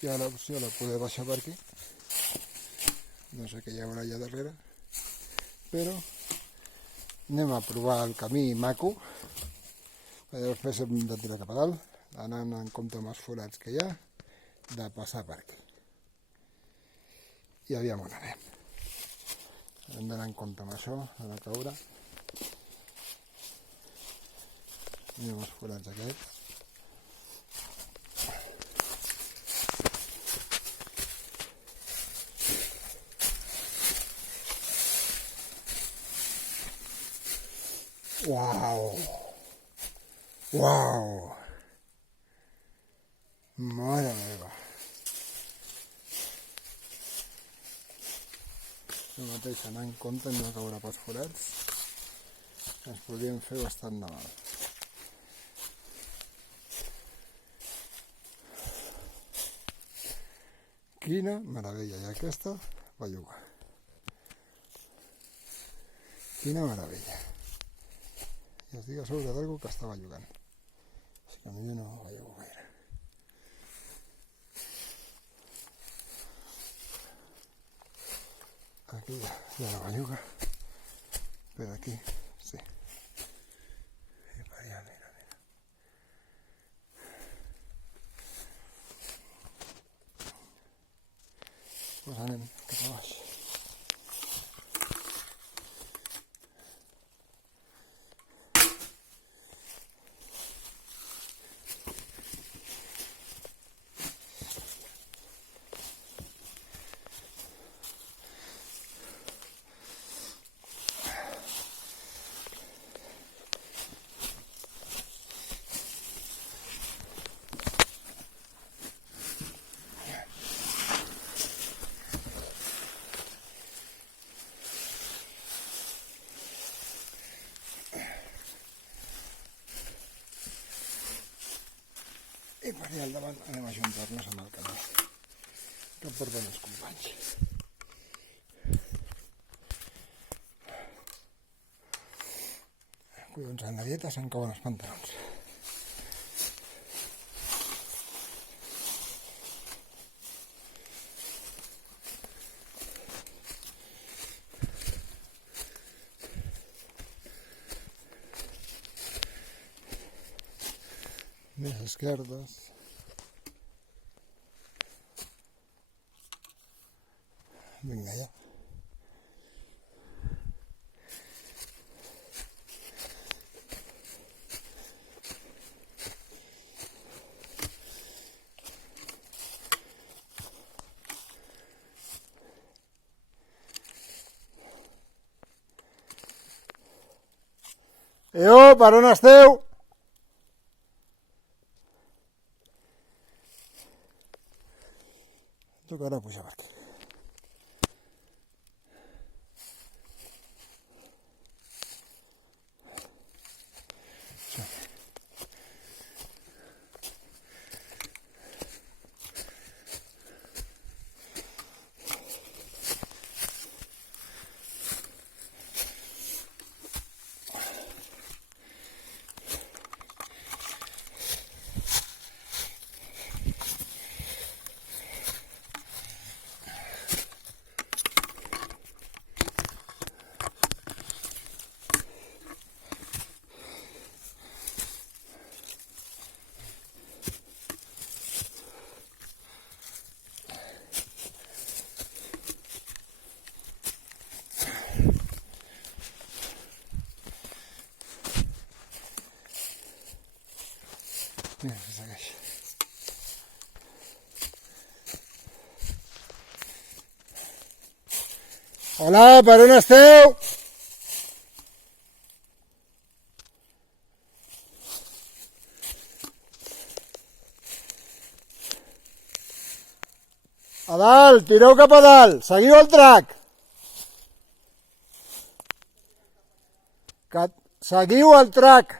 hi ha l'opció de poder baixar per aquí. No sé què hi haurà allà darrere, però anem a provar el camí maco. Després hem de tirar cap a dalt, anant en compte amb els forats que hi ha, de passar per aquí. I aviam on anem. Hem d'anar en compte amb això, ha de caure. Anem als forats aquests. Uau! Uau! Mare meva! Això mateix, anar en compte, no caure pels forats, ens podrien fer bastant de mal. Quina meravella! I aquesta belluga. Quina meravella! I estic a sobre d'algú que està bellugant. És que jo no bellugo gaire. Aquí hi ha la belluga. Per aquí, sí. I per allà, mira. Doncs anem cap a baix. I per allà al davant anem a ajuntar-nos amb el canal que porten els companys. Collons, en la dieta se'n cauen els pantalons. Més esquerdes. Vinga, ja. Per on esteu? Tocarà pujar per aquí. Mira, que segueix. Hola, per on esteu? A dalt, tireu cap a dalt, seguiu el trac. Seguiu el trac.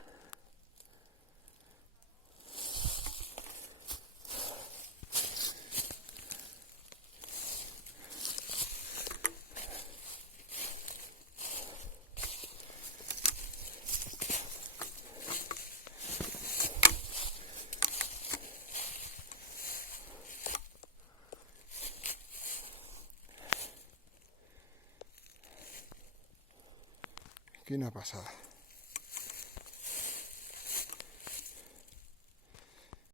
Quina passada.